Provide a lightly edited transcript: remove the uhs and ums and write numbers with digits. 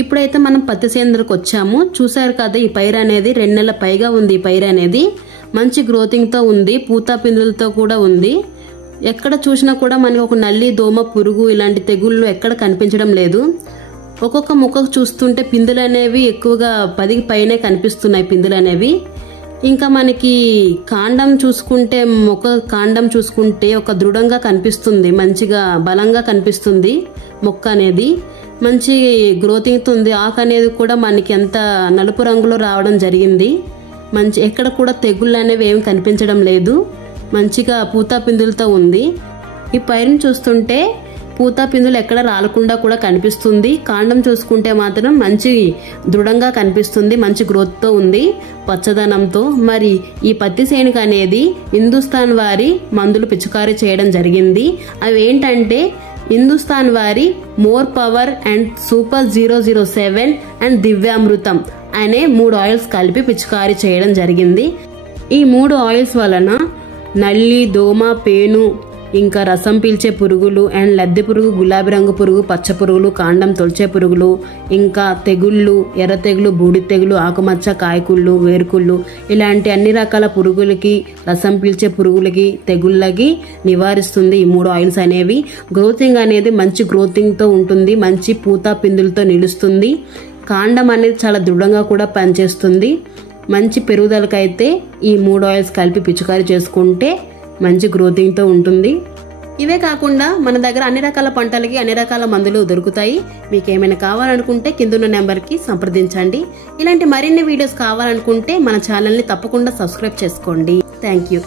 ఇప్పుడైతే మనం పత్తి సేంద్రకు వచ్చాము. చూసారు కదా, ఈ పైరు అనేది 2 నెలల పైగా ఉంది. ఈ పైరు అనేది మంచి గ్రోతింగ్ తో ఉంది, పూత పిందులతో కూడా ఉంది. ఎక్కడ చూసినా కూడా మనకి ఒక నల్లి, దోమ, పురుగు ఇలాంటి తెగుళ్ళు ఎక్కడ కనిపించడం లేదు. ఒక్కొక్క మొక్కకు చూస్తుంటే పిందులు అనేవి ఎక్కువగా 10కి పైనే కనిపిస్తున్నాయి పిందులు అనేవి. ఇంకా మనకి కాండం చూసుకుంటే, మొక్క కాండం చూసుకుంటే ఒక దృఢంగా కనిపిస్తుంది, మంచిగా బలంగా కనిపిస్తుంది. మొక్క అనేది మంచి గ్రోతింగ్ ఉంది. ఆకు అనేది కూడా మనకి ఎంత నలుపు రంగులో రావడం జరిగింది. మంచి ఎక్కడ కూడా తెగుళ్ళు అనేవి ఏమి కనిపించడం లేదు. మంచిగా పూత పిందులతో ఉంది. ఈ పైరుని చూస్తుంటే పూత పిందులు ఎక్కడ రాలకుండా కూడా కనిపిస్తుంది. కాండం చూసుకుంటే మాత్రం మంచి దృఢంగా కనిపిస్తుంది, మంచి గ్రోత్ తో ఉంది, పచ్చదనంతో. మరి ఈ పత్తి సేనుకు అనేది హిందుస్థాన్ వారి మందులు పిచికారీ చేయడం జరిగింది. అవి ఏంటంటే హిందుస్థాన్ వారి more power and super 007 and Divyamritam అనే 3 ఆయిల్స్ కలిపి పిచికారీ చేయడం జరిగింది. ఈ 3 ఆయిల్స్ వలన నల్లి, దోమ, పేను, ఇంకా రసం పీల్చే పురుగులు అండ్ లద్దె పురుగు, గులాబీ రంగు పురుగు, పచ్చ పురుగులు, కాండం తొలిచే పురుగులు, ఇంకా తెగుళ్ళు, ఎర్ర తెగులు, బూడి తెగులు, ఆకుమచ్చ, కాయకుళ్ళు, వేరుకుళ్ళు ఇలాంటి అన్ని రకాల పురుగులకి, రసం పీల్చే పురుగులకి, తెగుళ్ళకి నివారిస్తుంది ఈ 3 ఆయిల్స్ అనేవి. గ్రోతింగ్ అనేది మంచి గ్రోతింగ్ తో ఉంటుంది, మంచి పూత పిందులతో నిలుస్తుంది. కాండం అనేది చాలా దృఢంగా కూడా పనిచేస్తుంది. మంచి పెరుగుదలకైతే ఈ 3 ఆయిల్స్ కలిపి పిచికారీ చేసుకుంటే మంచి గ్రోతింగ్ తో ఉంటుంది. ఇవే కాకుండా మన దగ్గర అన్ని రకాల పంటలకి అన్ని రకాల మందులు దొరుకుతాయి. మీకు ఏమైనా కావాలనుకుంటే కిందున్న నెంబర్కి సంప్రదించండి. ఇలాంటి మరిన్ని వీడియోస్ కావాలనుకుంటే మన ఛానల్ని తప్పకుండా సబ్స్క్రైబ్ చేసుకోండి. Thank you.